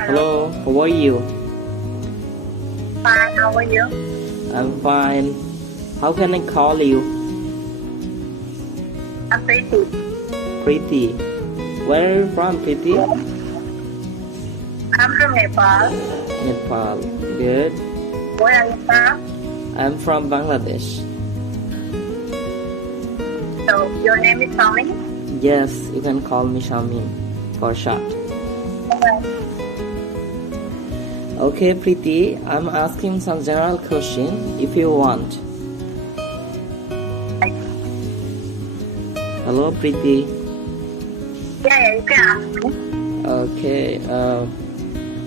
Hello. Hello, how are you? Fine. How are you? I'm fine. How can I call you? I'm pretty. Preeti. Where are you from, Preeti? I'm from Nepal. Nepal. Good. Where are you from? I'm from Bangladesh. So your name is Tommy? Yes, you can call me Shamin for short. Okay, Preeti, I'm asking some general question if you want. Hello, Preeti. Yeah, you can ask me. Okay.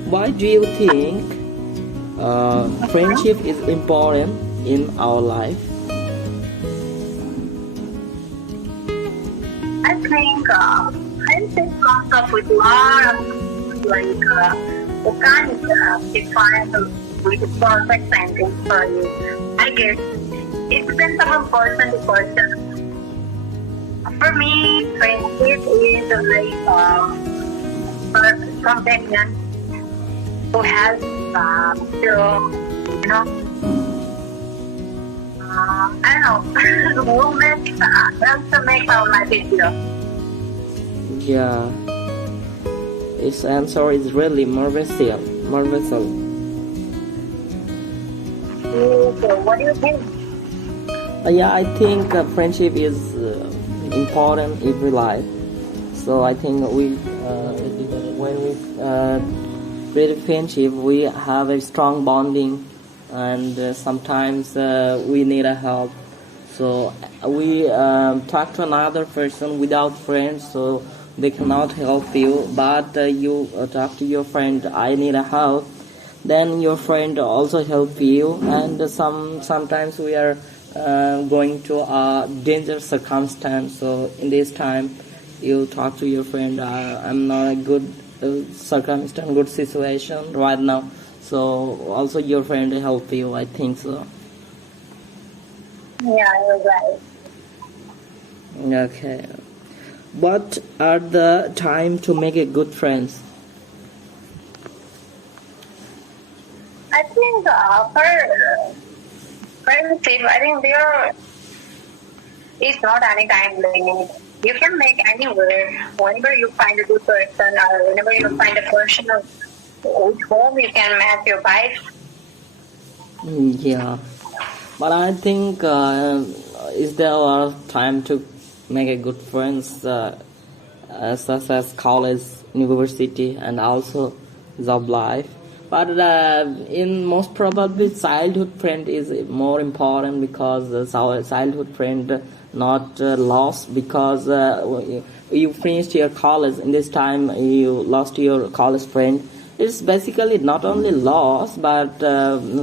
Why do you think friendship is important in our life? I think friendship comes up with a lot of you can't define with a perfect sentence for you. I guess it depends upon person to person. For me, friendship is like a companion who has to, I don't know, movement helps to make our life easier. Yeah. Its answer is really marvelous. Marvelous. So, what do you think? Yeah, I think friendship is important in every life. So I think when we build friendship, we have a strong bonding, and sometimes we need a help. So we talk to another person without friends, so they cannot help you. But you talk to your friend, I need a help. Then your friend also help you, and sometimes we are going to a dangerous circumstance. So in this time, you talk to your friend. I'm not a good circumstance, good situation right now. So also your friend help you. I think so. Yeah, you're right. Okay. What are the time to make a good friends? I think for friendship, I think there is not any time limit. You can make anywhere. Whenever you find a good person, or whenever you find a person with whom you can match your vibe. Yeah, but I think is there a lot of time to make a good friends, such as college, university, and also job life. But in most probably, childhood friend is more important because our childhood friend not lost because you finished your college. In this time, you lost your college friend. It's basically not only loss but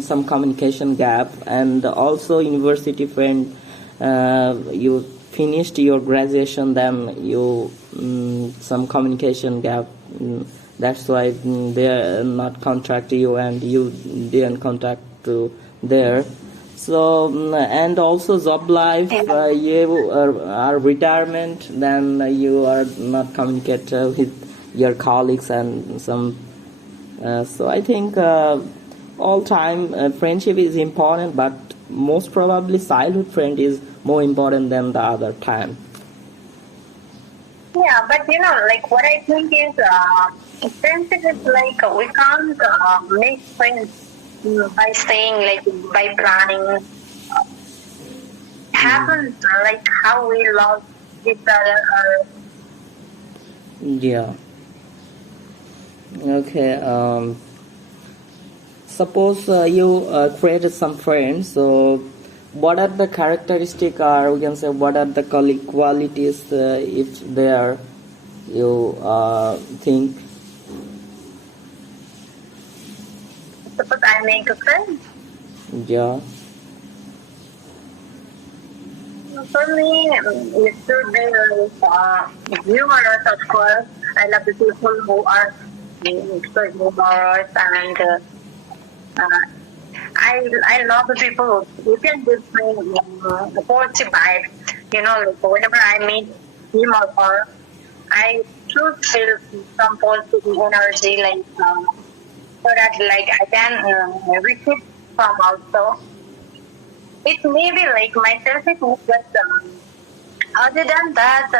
some communication gap, and also university friend. You finished your graduation, then you some communication gap. That's why they not contact you, and you didn't contact to there. So and also job life, you are retirement, then you are not communicate with your colleagues and some. So I think all time friendship is important, but most probably childhood friend is more important than the other time. Yeah, but like what I think is, friendship is like we can't make friends by saying, like by planning. Happens like how we love each other. Yeah. Okay. Suppose you created some friends. So, what are the characteristics, or we can say, what are the qualities, if there you think? Suppose I make a friend. Yeah. For me, it should be humorous, of course. I love the people who are so humorous, and I love the people who can give me a positive vibe. Like whenever I meet him or her, I should feel some positive energy, like so that like I can receive from also. It may be like my selfishness, but other than that,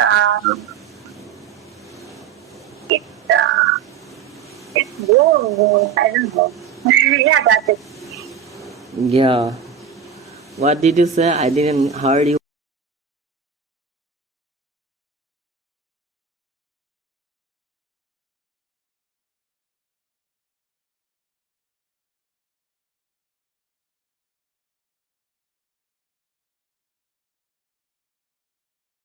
it's it's good. I don't know. Yeah, that's it. Yeah. What did you say? I didn't heard you.